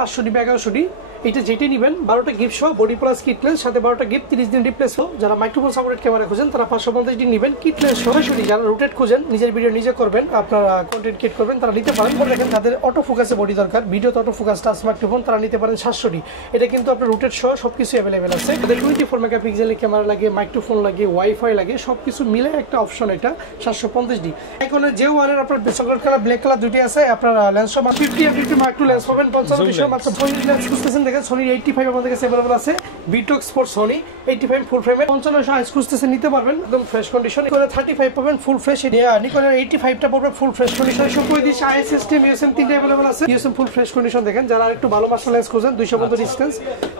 500 D 1100 D এটা যেটাই নেবেন 12টা গিফট সহ বডি প্লাস কিট লেন্স সাথে 12টা গিফট 30 দিন রিপ্লেস হলো। যারা মাইক্রোফোন সাপোর্টেড ক্যামেরা খুঁজেন তারা 550 ডি নেবেন কিট লেন্স সহ। যারা রোটেট খুঁজেন নিজের ভিডিও নিজে করবেন, আপনারা কন্টেন্ট ক্রিয়েট করবেন, তারা নিতে পারেন। দেখেন যাদের অটো ফোকাসে বডি দরকার, ভিডিওতে অটো ফোকাস টাচ মাইক্রোফোন, তারা নিতে পারেন 700 ডি। এটা কিন্তু আপনার রোটেট সহ সবকিছু অ্যাভেলেবেল আছে। তাদের 24 মেগাপিক্সেলের ক্যামেরা লাগে, মাইক্রোফোন লাগে, ওয়াইফাই লাগে, সবকিছু মিলে একটা অপশন এটা 750 ডি। এখন যে ওয়ানের আপনার চকলেট কালার ব্ল্যাক কালার দুটি আছে। আপনার লেন্স 50 এফ2 মাইক্রো লেন্স পাবেন 55 200 মাত্র। সোনি লেন্স খুঁজতেছেন দেখেন সোনি 85 আমাদের কাছে अवेलेबल আছে। বিটক্স ফর সোনি 85 ফুল ফ্রেমে 5500 আইস খুঁজতেছেন নিতে পারবেন একদম ফ্রেশ কন্ডিশন। করে 35 পাবেন ফুল ফ্রেশ। নিকনের 85টা পাবেন ফুল ফ্রেশ কন্ডিশন। শুকুই দিশ আইএস সিস্টেম ইউএসএম তিনটা अवेलेबल আছে। ইউএসএম ফুল ফ্রেশ কন্ডিশন দেখেন। যারা একটু ভালো মাস্টার লেন্স খুঁজেন 250 ডিসটেন্স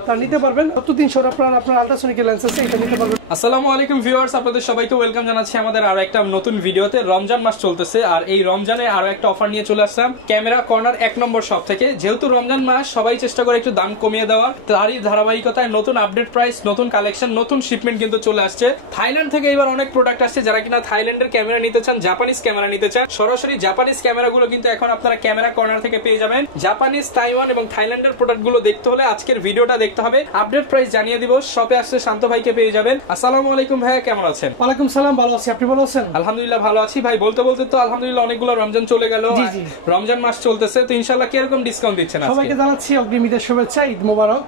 তারা নিতে পারবেন। 300 আপনার আল্ট্রাসোনিক লেন্স আছে, এটা নিতে পারবেন। আসসালামু আলাইকুম ভিউয়ার্স, আপনাদের সবাইকে ওয়েলকাম জানাচ্ছি আমাদের আরো একটা নতুন ভিডিওতে। রমজান মাস চলতেছে আর এই রমজানে আরো একটা অফার নিয়ে চলে আসলাম ক্যামেরা কর্নার 1 নম্বর শপ থেকে। যেহেতু রমজান মাস সবাই চেষ্টা করে একটু দাম কমিয়ে দেওয়ার, তারই ধারাবাহিকতায় নতুন আপডেট প্রাইস, নতুন কালেকশন, নতুন শিপমেন্ট কিন্তু চলে আসছে। থাইল্যান্ড থেকে এবার অনেক প্রোডাক্ট আসছে। যারা কিনা থাইল্যান্ডের ক্যামেরা নিতে চান, জাপানিজ ক্যামেরা নিতে চান, সরাসরি জাপানিজ ক্যামেরাগুলো কিন্তু এখন আপনারা ক্যামেরা কর্নার থেকে পেয়ে যাবেন। জাপানিজ, তাইওয়ান এবং থাইল্যান্ডের প্রোডাক্টগুলো দেখতে হলে আজকের ভিডিওটা দেখতে হবে। আপডেট প্রাইস জানিয়ে দিব। শপে আসলে শান্ত ভাইকে পেয়ে যাবেন। আসসালামু আলাইকুম ভাই, কেমন আছেন? ওয়ালাইকুম সালাম, ভালো আছি, আপনি ভালো আছেন? আলহামদুলিল্লাহ ভালো আছি ভাই। বলতে বলতে তো আলহামদুলিল্লাহ অনেকগুলো রমজান চলে গেল। রমজান মাস চলতেছে, তো ইনশাআল্লাহ কি রকম ডিসকাউন্ট দিচ্ছেন? সবাইকে জানাচ্ছি অগ্রিম ঈদের শুভেচ্ছা, ঈদ মোবারক,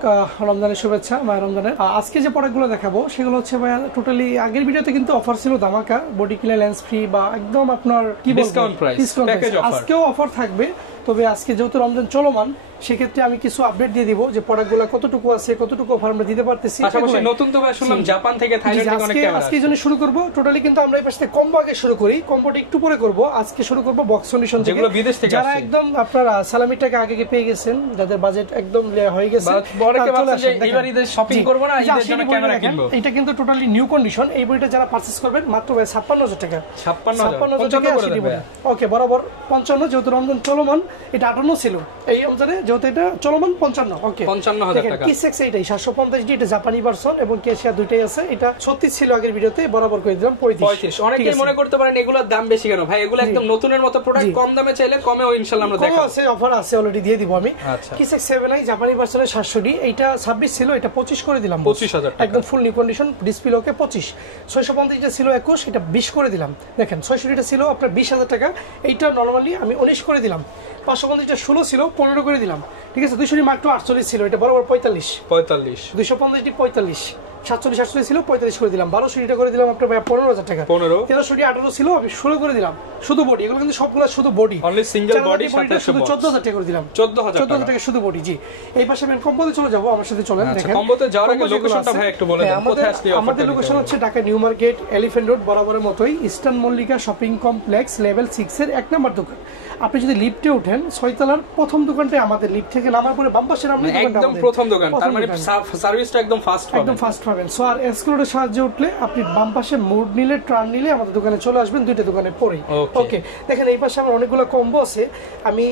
রমজানের শুভেচ্ছা, মায়ের রমজানের। আজকে যে প্রোডাক্টগুলো দেখাবো সেগুলো হচ্ছে ভাই টোটালি আগের ভিডিওতে কিন্তু অফার ছিল ধামাকা, বডি কিলার লেন্স ফ্রি বা একদম আপনার কি ডিসকাউন্ট প্রাইস, প্যাকেজ অফার। আজকেও অফার থাকবে, তবে আজকে যেহেতু রমজান চলমান সেক্ষেত্রে আমি কিছু আপডেট দিয়ে দিব যে প্রোডাক্টগুলো কতটুকু আছে, কতটুকু অফার আমরা দিতে পারতেছি। পাশাপাশি নতুন তো ভাই শুনলাম জাপান থেকে থাইল্যান্ড থেকে অনেক ক্যামেরা আজকে জন্য শুরু করব। টোটালি কিন্তু আমরা এই পাশে কম্বো আগে শুরু করি, কম্বোটা একটু পরে করব। আজকে শুরু করব বক্স কন্ডিশন থেকে, যেগুলো বিদেশ থেকে যারা একদম আপনারা সালামিটাকে আগে পেয়ে গেছেন, যাদের বাজেট একদম হয়ে গেছে, বড়কে ভাবছেন যে এবার ঈদের শপিং করব না, ঈদের জন্য ক্যামেরা কিনবো। এটা কিন্তু টোটালি নিউ কন্ডিশন। এই বইটা যারা পারচেজ করবেন মাত্র 55000 টাকা। 55000 টাকা করে দেবে। ওকে, বরাবর 55। যেহেতু রমজান চলমান, এটা 58 ছিল এই রমজানে, যেহেতু এটা চলমান 55। ওকে, 55000 টাকা। কিসেক্স এইটাই 750 ডি, এটা জাপানি ভার্সন এবং কেশিয়া দুইটাই আছে। এটা 36 ছিল আগের ভিডিওতে, বরাবর করে দিলাম 35। অনেকেই মনে করতে পারেন এগুলোর দাম বেশি কেন ভাই, এগুলো একদম নতুনের মতো প্রোডাক্ট, কম দামে চাইলে কমেও ইনশাআল্লাহ আমরা দেখাবো। আছে অফার আছে, অলরেডি দিয়ে দিব আমি। কিসেক্স 7i জাপানি ভার্সনের 700 ডি, এইটা 26 ছিল, এটা 25 করে দিলাম। 25000 টাকা একদম ফুল নিউ কন্ডিশন, ডিসপ্লে ওকে 25। 650 টা ছিল 21, এটা 20 করে দিলাম। দেখেন 600 টা ছিল আপনার 20000 টাকা, এইটা নরমালি আমি 19 করে দিলাম। 550 টা 16 ছিল, 15 করে দিলাম। ঠিক আছে, 200 ডি মাত্র 48 ছিল, এটা বরাবর 45। 250 ডি 45, 47 ছিল 45 করে দিলাম। 1200 ডিটা করে দিলাম আপনার 15000 টাকা। 1300 ডি 18 ছিল, আমি 16 করে দিলাম। শুধু বডি, এগুলো কিন্তু সবগুলো শুধু বডি, অনলি সিঙ্গেল বডি, সাথে শুধু 14000 টাকা করে দিলাম। 14000 টাকা শুধু বডি। জি, এই পাশে আমি কম্বোতে চলে যাব, আমার সাথে চলেন। দেখেন কম্বোতে যাওয়ার আগে লোকেশনটা ভাই একটু বলে দেন, কোথায় আসলে অফার? আমাদের লোকেশন হচ্ছে Dhaka new market, elephant road বরাবরের মতোই, eastern Mallika shopping complex level 6 এর 1 নম্বর দোকান। আপনি যদি লিফটে ওঠেন 6 তলার প্রথম দোকানটাই আমাদের, লিফট থেকে নামার পরে বাম পাশে নামলে একদম প্রথম দোকান, তার মানে সার্ভিসটা একদম ফাস্ট পাবেন, একদম ফাস্ট পাবেন। সো আর এসক্লোডের সাহায্যে উঠলে আপনি বাম পাশে মোড় নিলে, টার্ন নিলে আমাদের দোকানে চলে আসবেন, দুইটা দোকানে পরে। ওকে, দেখেন এই পাশে আমার অনেকগুলো কম্বো আছে। আমি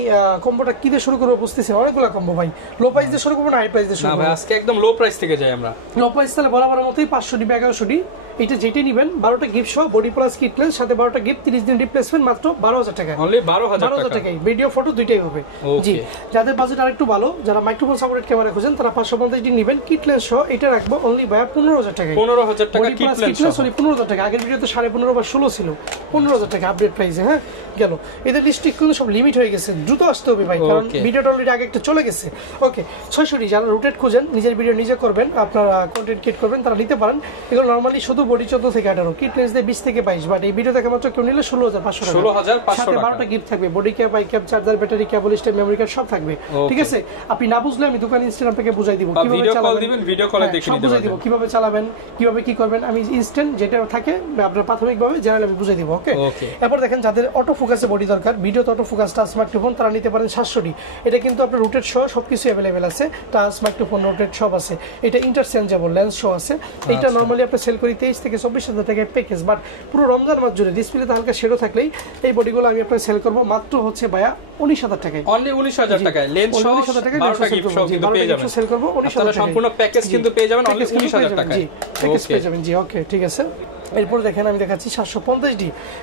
কম্বোটা কি দিয়ে শুরু করব বুঝতেছি, অনেকগুলো কম্বো ভাই। লো প্রাইস দিয়ে শুরু করব না হাই প্রাইস দিয়ে শুরু করব? না ভাই, আজকে একদম লো প্রাইস থেকে যাই আমরা। লো প্রাইস তাহলে বরাবরের মতোই 500 ডি 1100 ডি, এটা যেটাই নেবেন 12টা গিফট সহ বডি প্লাস কিট লেন্স সাথে 12টা গিফট 30 দিন রিপ্লেসমেন্ট মাত্র 12000 টাকা। অনলি 12000 টাকায় ভিডিও ফটো দুইটাই হবে। জি, যাদের বাজেট আরেকটু ভালো, যারা মাইক্রোফোন সাপোর্টেড ক্যামেরা খুঁজেন তারা 550 ডি নেবেন কিট লেন্স সহ। এটা রাখবো অনলি 15000 টাকা। 15000 টাকা কিট লেন্স সরি 15000 টাকা। আগের ভিডিওতে 15.5 বা 16 ছিল, 15000 টাকা আপডেট প্রাইসে। হ্যাঁ, গেল। এদের ডিস্ট্রিক্ট কিন্তু সব লিমিট হয়ে গেছে, দ্রুত আসতে হবে ভাই, কারণ ভিডিওটা অলরেডি আগে একটা চলে গেছে। ওকে, 600 ডি যারা রোটেট খুঁজেন, নিজের ভিডিও নিজে করবেন, আপনারা কন্টেন্ট ক্রিয়েট করবেন, তারা নিতে পারেন। এগুলো নরমালি শুধু বডি 14 থেকে 18, কিট লেন্স দিয়ে 20 থেকে 22, বাট এই ভিডিও দেখে মাত্র কেউ নিলে 16500 টাকা। 16500 সাথে 12টা গিফট থাকবে, body cap, I cap, charger, battery, cable stand, memory card সব থাকবে। ঠিক আছে, আপনি না বুঝলে আমি দোকান ইনস্ট্যান্ট আপনাকে বুঝাই দিব কিভাবে চালাবেন, ভিডিও কলে দেখিয়ে দিতে বুঝাই দিব কিভাবে চালাবেন, কিভাবে কি করবেন। আমি ইনস্ট্যান্ট যেটা থাকে আপনার প্রাথমিকভাবে জেনারেল আমি বুঝাই দিব। ওকে, এরপর দেখেন যাদের অটো ফোকাসে বডি দরকার, ভিডিওতে অটো ফোকাস টাচ মাইক্রোফোন, তারা নিতে পারেন 700 ডি। এটা কিন্তু আপনার রোটেট সহ সবকিছু अवेलेबल আছে, টাচ মাইক্রোফোন রোটেট সব আছে। এটা ইন্টারচেঞ্জেবল লেন্স সহ আছে। এটা নরমালি আপনি সেল করি 23 থেকে 24000 টাকায় প্যাকেজ, বাট পুরো রমজান মাস জুড়ে ডিসপ্লেতে হালকা শেডও থাকলেই এই বডিগুলো আমি আপনাকে সেল করব মাত্র হচ্ছে ভাইয়া 19000 টাকায়। অনলি 19000 টাকায় লেন্স সহ 19000 টাকায় 12টা গিফট সহ কিন্তু পেয়ে যাবেন। সেল করব 19000 টাকায়, সম্পূর্ণ প্যাকেজ কিন্তু পেয়ে যাবেন অনলি 19000 টাকায়। জি, প্যাকেজ পেয়ে যাবেন। জি, ওকে, ঠিক আছে। এরপর দেখেন আমি দেখাচ্ছি 750D,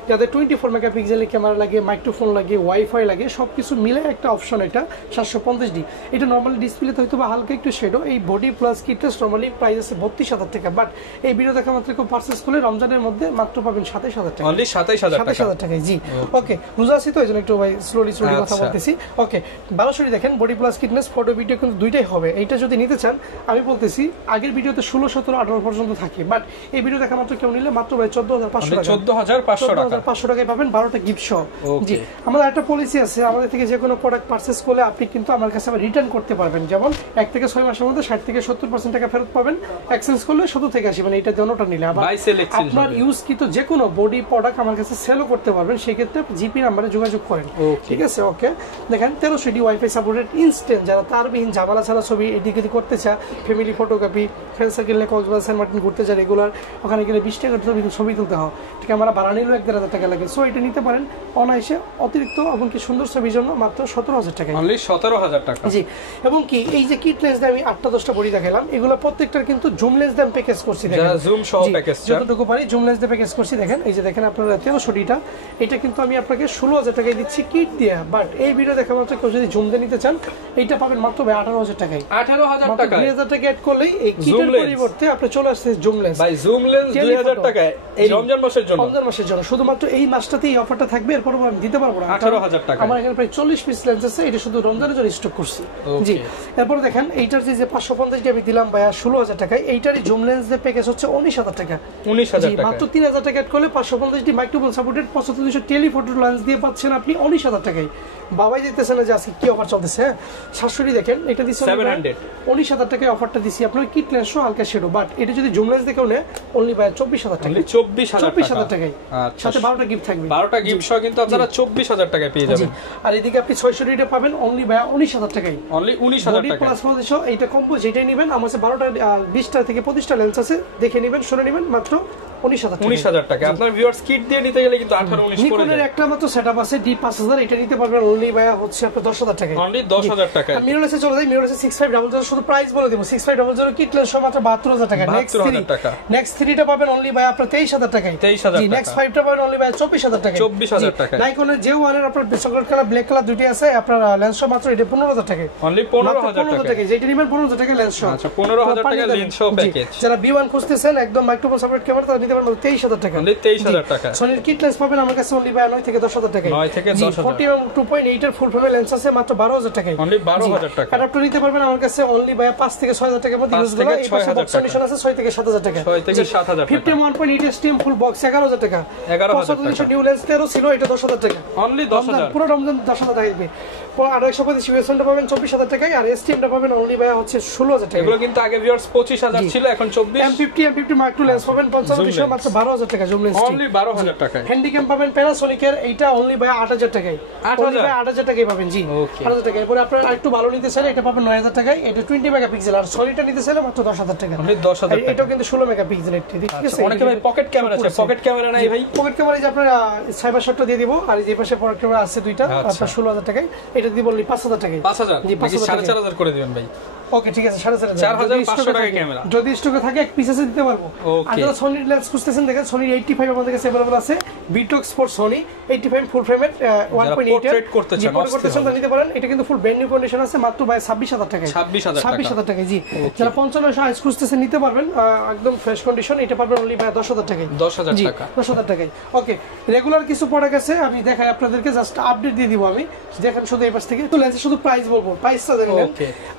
যাদের 24 মেগাপিক্সেলের ক্যামেরা লাগে, মাইক্রোফোন লাগে, ওয়াইফাই লাগে, সবকিছু মিলে একটা অপশন এটা 750D। এটা নর্মালি ডিসপ্লেতে হয়তো বা হালকা একটু শেডো। এই বডি প্লাস কিটলেস নর্মালি প্রাইস আছে 32,000 টাকা, বাট এই ভিডিও দেখা মাত্র কেউ পারচেস করলে রমজানের মধ্যে মাত্র পাবেন 27,000 টাকা। অনলি 27,000 টাকায়। জি ওকে, রোজা আছি তো এই জন্য একটু ভাই স্লোলি কথা বলতেছি। ওকে, 1200 দেখেন বডি প্লাস কিটনেস, ফটো ভিডিও কিন্তু দুইটাই হবে। এইটা যদি নিতে চান আমি বলতেছি আগের ভিডিওতে 16, 17, 18 পর্যন্ত থাকে, বাট এই ভিডিও দেখা মাত্র কেউ নিলে মাত্র ভাই 14,500 টাকা। 14,500 টাকায় পাবেন 12টা গিফট সহ। জি, আমাদের একটা পলিসি আছে, আমাদের থেকে যে কোনো প্রোডাক্ট পারচেজ করলে আপনি কিন্তু আমার কাছে আবার রিটার্ন করতে পারবেন। যেমন 1 থেকে 6 মাসের মধ্যে 60 থেকে 70% টাকা ফেরত পাবেন, এক্সচেঞ্জ করলে 70 থেকে 80, মানে এটা দোনোটা নিলে আবার আপনার ইউজ কিন্তু যে কোনো বডি প্রোডাক্ট আমার কাছে সেলও করতে পারবেন। সেই ক্ষেত্রে জিপি নাম্বারে যোগাযোগ করেন, ঠিক আছে? ওকে, দেখেন 1300D ওয়াইফাই সাপোর্টেড ইনস্ট্যান্ট, যারা তারবিহীন ঝামেলা ছাড়া ছবি এদিকে করতে চায়, ফ্যামিলি ফটোগ্রাফি, ফ্রেন্ড সার্কেল নিয়ে কক্সবাজার সেন্ট মার্টিন ঘুরতে যায় রেগুলার, ওখানে গেলে 20 টাকা ছবি তুলতে হয়, ক্যামেরা ভাড়া নিলেও 1,500 টাকা লাগে। সো এটা নিতে পারেন অনায়াসে, অতিরিক্ত এমনকি সুন্দর ছবির জন্য মাত্র 17,000 টাকা। অনলি 17,000 টাকা। জি, এবং কি এই যে কিট লেন্স দিয়ে আমি 8টা-10টা বডি দেখালাম, এগুলো প্রত্যেকটার কিন্তু জুম লেন্স দিয়ে প্যাকেজ করছি। দেখেন জুম সহ প্যাকেজ, যতটুকু পারি জুম লেন্স দিয়ে প্যাকেজ করছি। দেখেন এই যে দেখেন আপনার 1300Dটা, এটা কিন্তু আমি আপনাকে 16,000 টাকায় দিচ্ছি কিট দিয়ে, বাট এই ভিডিও দেখা মাত্র কেউ যদি জুম দিয়ে নিতে চান এইটা পাবেন মাত্র 18,000 টাকায়। 18,000 টাকা, 2,000 টাকা অ্যাড করলেই এই কিটের পরিবর্তে আপনি চলে আসছে জুম লেন্স। ভাই জুম লেন্স 2,000 টাকায় এই রমজান মাসের জন্য, রমজান মাসের জন্য শুধুমাত্র এই মাসটাতেই এই অফারটা থাকবে, এরপর আমি দিতে পারবো না। 18,000 টাকা। আমার এখানে প্রায় 40 পিস লেন্স আছে, এটা শুধু রমজানের জন্য স্টক করছি। জি, এরপর দেখেন এইটার যে 550 আমি দিলাম ভাইয়া 16,000 টাকায়, এইটারই জুম লেন্স দিয়ে প্যাকেজ হচ্ছে 19,000 টাকা। 19,000 টাকা, মাত্র 3,000 টাকা অ্যাড করলে 550 মাইক্রোফোন সাপোর্টেড 7500 টেলিফটো লেন্স দিয়ে পাচ্ছেন আপনি 19,000 টাকায়। বাবাই যেতেছে না যে আজকে কি অফার চলতেছে। 700 দেখেন এটা দিচ্ছে 19,000 টাকায় অফারটা দিছি আপনার কিট লেন্স সহ হালকা শেডো, বাট এটা যদি জুম লেন্স দেখেও নেয় অনলি ভাই 24,000 টাকা। 24,000 টাকায়, সাথে 12টা গিফট থাকবে। 12টা গিফট সহ কিন্তু আপনারা 24,000 টাকায় পেয়ে যাবেন। আর এদিকে আপনি 600 পাবেন অনলি ভাই 19,000 টাকায়। অনলি 19,000 টাকা প্লাস পজিশন এইটা কম্বো যেটাই নেবেন আমার কাছে 12টা 20টা থেকে 25টা লেন্স আছে, দেখে নেবেন, শুনে নেবেন, মাত্র 19,000 টাকা। আপনার ভিউয়ার্স কিট দিয়ে নিতে গেলে কিন্তু 18-19 করে নিকনের একটা মাত্র সেটআপ আছে D5000, এটা নিতে পারবেন অনলি ভাই হচ্ছে আপনার 10,000 টাকায়। অনলি 10,000 টাকা। মিররলেসে চলে যাই, মিররলেসে 6500 শুধু প্রাইস বলে দেব, 6500 কিট লেন্স সহ মাত্র 72,000 টাকা। নেক্সট 3টা পাবেন অনলি ভাই আপনার 23,000 টাকায়। 23,000 টাকা। নেক্সট 5টা পাবেন অনলি ভাই 24,000 টাকায়। 24,000 টাকা। নাইকনের যে ওয়ানের আপনার চকলেট কালার ব্ল্যাক কালার দুটি আছে, আপনার লেন্স সহ মাত্র এটা 15,000 টাকায়। অনলি 15,000 টাকা। যেটা নেবেন 15,000 টাকা লেন্স সহ। আচ্ছা 15,000 টাকা লেন্স সহ প্যাকেজ। যারা B1 খুঁজতেছেন একদম মাইক্রোফোন সাপোর্ট ক্যামেরা, তারা নিতে পারবেন 23,000 টাকা। অনলি 23,000 টাকা। সনির কিট লেন্স পাবেন আমার কাছে অনলি ভাই 9 থেকে 10,000 টাকায়। 9 থেকে 10,000। 40mm 2.8 এর ফুল ফ্রেম লেন্স আছে মাত্র 12,000 টাকায়। অনলি 12,000 টাকা। অ্যাডাপ্টার নিতে পারবেন আমার কাছে অনলি ভাই 5 থেকে 6,000 টাকার মধ্যে ইউজ করা। এই পাশে বক্স কন্ডিশন আছে 6 থেকে 7,000 টাকা। 6 থেকে 7,000 টাকা। 51.8 STM ফুল বক্স 11,000 টাকা। 11,000 টাকা। নিউ লেন্স 13 ছিল, এটা 10,000 টাকা। অনলি 10,000। পুরো রমজান 10,000 টাকা দিবে। 125 ইউএসএনটা পাবেন 24,000 টাকায়, আর STMটা পাবেন অনলি ভাই হচ্ছে 16,000 টাকা। এগুলো কিন্তু আগে ভিউয়ার্স 25,000 ছিল, এখন 24। M50 মাইক্রো লেন্স পাবেন 55 মাত্র 12,000 টাকা জুম লেন্স। অনলি 12,000 টাকা। হ্যান্ডিক্যাম পাবেন প্যানাসোনিকের, এইটা অনলি ভাই 8,000 টাকায়। 8,000 টাকায় পাবেন। জি 8,000 টাকা। এরপর আপনারা আরেকটু ভালো নিতে চাইলে এটা পাবেন 9,000 টাকায়, এটা 20 মেগাপিক্সেল। আর সনিটা নিতে চাইলে মাত্র 10,000 টাকা। অনলি 10,000 টাকা। এটাও কিন্তু 16 মেগাপিক্সেল, ঠিক আছে? অনেকে ভাই পকেট ক্যামেরা আছে, পকেট ক্যামেরা নাই ভাই। পকেট ক্যামেরা যে আপনারা সাইবার শটটা দিয়ে দিব, আর এই পাশে পকেট ক্যামেরা আছে দুইটা, আপনার 16,000 টাকায়। এটা দিব অনলি 5,000 টাকায়। 5,000 জি 4,500 করে দিবেন ভাই। ওকে ঠিক আছে, 4,500 টাকা ক্যামেরা। যদি স্টকে থাকে এক পিস আছে দিতে পারবো। আর যারা সনির লেন্স খুঁজতেছেন দেখেন সনির 85 আমাদের কাছে अवेलेबल আছে। বিটক্স স্পোর্ট সনি 85 ফুল ফ্রেমের 1.8 এর করতেছেন নিতে পারেন। এটা কিন্তু ফুল ব্র্যান্ড নিউ কন্ডিশন আছে মাত্র ভাই 26,000 টাকায়। 26,000 টাকায়। জি যারা 5500 আইস খুঁজতেছেন নিতে পারবেন, একদম ফ্রেশ কন্ডিশন। এটা পাবেন অনলি ভাই 10,000 টাকায়। 10,000 টাকা। 10,000 টাকায়। ওকে, রেগুলার কিছু প্রোডাক্ট আছে, আমি দেখাই আপনাদেরকে, জাস্ট আপডেট দিয়ে দিব আমি। দেখেন শুধু এই পাশ থেকে তো লেন্সের শুধু প্রাইস বলবো, প্রাইসটা জানেন।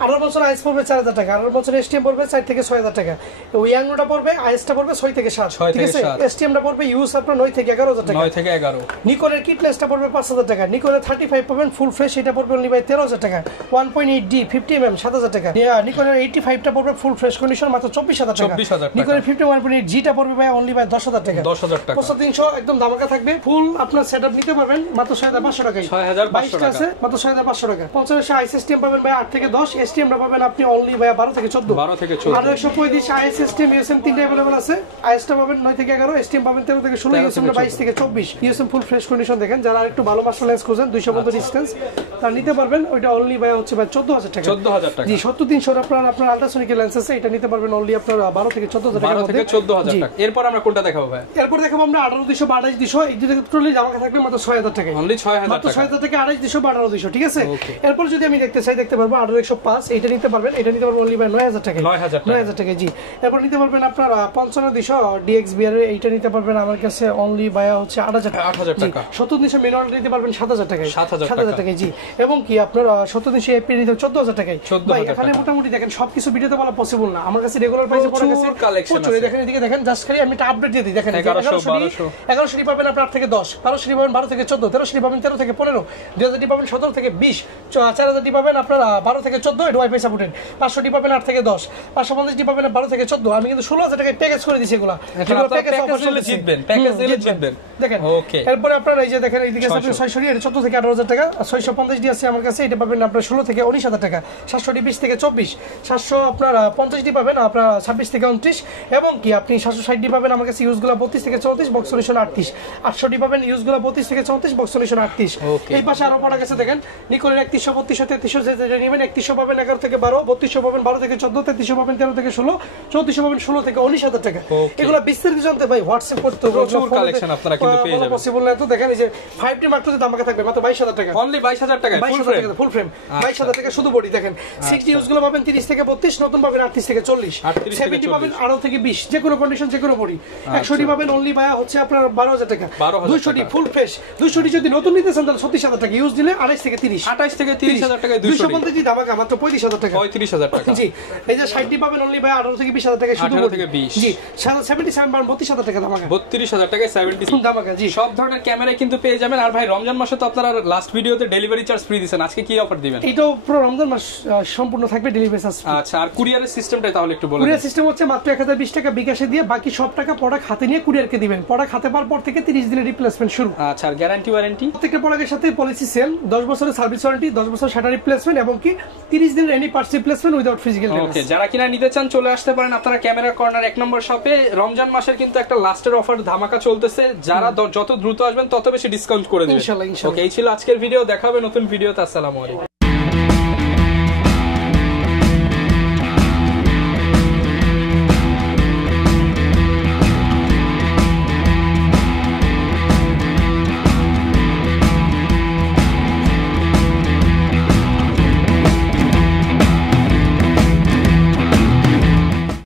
18 বছর আইস পড়বে 4,000 টাকা, 18 বছর এসটিএম পড়বে 4 থেকে 6,000 টাকা, ওই ইয়াংটা পড়বে, আইসটা পড়বে 6 থেকে 7, ঠিক আছে? এসটিএমটা পড়বে ইউজ আপনার 9 থেকে 11,000 টাকা। 9 থেকে 11। নিকনের কিট লেন্সটা পড়বে 5,000 টাকা। নিকনের 35 পাবেন ফুল ফ্রেশ, এটা পড়বে অনলি ভাই 13,000 টাকা। 1.8D 50mm 7,000 টাকা। নিকনের 85টা পড়বে ফুল ফ্রেশ কন্ডিশন মাত্র 24,000 টাকা। নিকনের 51.8G টা পড়বে ভাই অনলি ভাই 10,000 টাকা। 10,000 টাকা। 300 একদম দামাকা থাকবে। ফুল আপনার সেটআপ নিতে পারবেন মাত্র 6,500 টাকায়। 6,500 টাকা আছে মাত্র 6,500 টাকা। 50 আইএস এসটিএম পাবেন ভাই 8 থেকে 10, এসটিএম পাবেন আপনি অনলি ভাই 12 থেকে 14। 12 থেকে 14। আর 135 আইএস এসটিএম ইউএসএম তিনটা अवेलेबल আছে। আইএসটা পাবেন 9 থেকে 11, এসটিএম পাবেন 13 থেকে 16, ইউএসএম 22 থেকে 24। ইউএসএম ফুল ফ্রেশ কন্ডিশন দেখেন, যারা একটু ভালো মাস্টার লেন্স খুঁজেন 200 পর্যন্ত ডিসটেন্স তারা নিতে পারবেন। ওইটা অনলি ভাই হচ্ছে ভাই 14,000 টাকা। 14,000 টাকা। জি 70-300 আপনার আল্ট্রাসোনিক লেন্স আছে, এটা নিতে পারবেন অনলি আপনার 12 থেকে 14,000 টাকার 12 মধ্যে। থেকে 14,000 টাকা। এরপর আমরা কোনটা দেখাবো ভাই? এরপর দেখাবো আমরা 18,200 বা 28,200। এই দুটো টোটালি জামা থাকবে মাত্র 6,000 টাকা। অনলি 6,000 মাত্র টাকা। 6,000 টাকা 28,200 বা 18,200, ঠিক আছে? এরপর যদি আমি দেখতে চাই দেখতে পারবো 18,105, এটা নিতে পারবেন। এটা নিতে পারবো অনলি ভাই 9,000 টাকা। 9,000 টাকা জি। এরপর নিতে পারবেন আপনার 55,200 DXBR এর, এইটা নিতে পারবেন আমার কাছে অনলি ভাই হচ্ছে 8,000 টাকা। 8,000 টাকা। 70,200 মিনিমাম নিতে পারবেন 7,000 টাকায়। 7,000 টাকায় জি। এবং কি আপনার 70,200 এপি নিতে 14,000 টাকায়। ভাই এখানে মোটামুটি দেখেন সবকিছু ভিডিওতে বলা পসিবল না। আমার কাছে রেগুলার প্রাইসে পড়ে গেছে কালেকশন আছে। দেখেন এদিকে দেখেন, জাস্ট খালি আমি একটা আপডেট দিয়ে দিই। দেখেন 1100 পাবেন আপনার 8 থেকে 10, 1200 পাবেন 12 থেকে 14, 1300 পাবেন 13 থেকে 15, 2000 পাবেন 17 থেকে 20, 4000 পাবেন আপনার 12 থেকে 14, এটা ওয়াইফাই সাপোর্টেড। 500 পাবেন 8 থেকে 10, 550 পাবেন 12 থেকে 14। আমি কিন্তু 16,000 টাকায় প্যাকেজ করে দিয়েছি এগুলা। এগুলো প্যাকেজ অফারে জিতবেন, প্যাকেজ দিলে জিতবেন। দেখেন ওকে। এরপর আপনারা এই যে দেখেন এইদিকে আছে 600 এটা 14 থেকে 18,000 টাকা। 650 ডি আছে আমার কাছে, এটা পাবেন আপনার 16 থেকে 19,000 টাকা। 700 ডি 20 থেকে 24, 700 আপনার 50 ডি পাবেন আপনার 26 থেকে 29, এবং কি আপনি 760 ডি পাবেন আমার কাছে ইউজগুলো 32 থেকে 34, বক্স সলিউশন 38। 800 ডি পাবেন ইউজগুলো 32 থেকে 34, বক্স সলিউশন 38। এই পাশে আরো পড়া গেছে দেখেন নিকলের 3100, 3200, 3300 যেটা নেবেন। 3100 পাবেন 11 থেকে 12, 3200 পাবেন 12 থেকে 14, 3300 পাবেন 13 থেকে 16, 3400 পাবেন 16 থেকে 19,000 টাকা। এগুলো বিস্তারিত জানতে ভাই হোয়াটসঅ্যাপ করতে হবে। প্রচুর কালেকশন আপনারা কিন্তু পেয়ে যাবেন। পসিবল না তো দেখেন এই যে 5D মার্ক টু দাম থাকবে মাত্র 22,000 টাকা। অনলি 22,000 টাকা ফুল ফ্রেম 22,000 টাকা শুধু বডি। দেখেন 60 ইউজগুলো পাবেন 30 থেকে 32, নতুন পাবেন 38 থেকে 40, 70 পাবেন 18 থেকে 20, যে কোনো কন্ডিশন যে কোনো বডি। 100 ডি পাবেন অনলি ভাই হচ্ছে আপনার 12,000 টাকা। 200 ডি ফুল ফ্রেশ, 200 ডি যদি নতুন নিতে চান তাহলে 36,000 টাকা, ইউজ দিলে 28 থেকে 30, 28 থেকে 30,000 টাকায় 250 ডি দাম মাত্র 35,000 টাকা। 35,000 টাকা জি। এই যে 60 ডি পাবেন অনলি ভাই 18 থেকে 20,000 টাকা শুধু 18 থেকে 20 জি। 77 পাবেন 32,000 টাকা দাম। 32,000 টাকায় 70 দাম জি। সব ধরনের ক্যামেরা কিন্তু পেয়ে যাবেন। আর ভাই রমজান মাসে তো আপনারা লাস্ট ভিডিওতে ডেলিভারি চার্জ ফ্রি দিবেন, আজকে কি অফার দিবেন? এটাও পুরো রমজান মাস সম্পূর্ণ থাকবে ডেলিভারি চার্জ। আচ্ছা, আর কুরিয়ারের সিস্টেমটা তাহলে একটু বলুন। কুরিয়ার সিস্টেম হচ্ছে মাত্র 1020 টাকা বিকাশে দিয়ে বাকি সব টাকা প্রোডাক্ট হাতে নিয়ে কুরিয়ারকে দিবেন। প্রোডাক্ট হাতে পাওয়ার পর থেকে 30 দিনের রিপ্লেসমেন্ট শুরু। আচ্ছা, আর গ্যারান্টি ওয়ারেন্টি? প্রত্যেকটা প্রোডাক্টের সাথে পলিসি সেম, 10 বছরের সার্ভিস ওয়ারেন্টি, 10 বছর শাটার রিপ্লেসমেন্ট, এবং কি 30 দিনের any parts replacement without physical damage. Okay, যারা কিনা নিতে চান চলে আসতে পারেন আপনারা ক্যামেরা কর্নার 1 নম্বর শপে। রমজান মাসের কিন্তু একটা লাস্টের অফার ধামাকা চলতেছে, যারা যত দ্রুত আসবেন তত বেশি ডিসকাউন্ট করে দিবেন ইনশাআল্লাহ। ওকে, এই ছিল আজকের ভিডিও। দেখা হবে নতুন ভিডিওতে। আসসালামু আলাইকুম।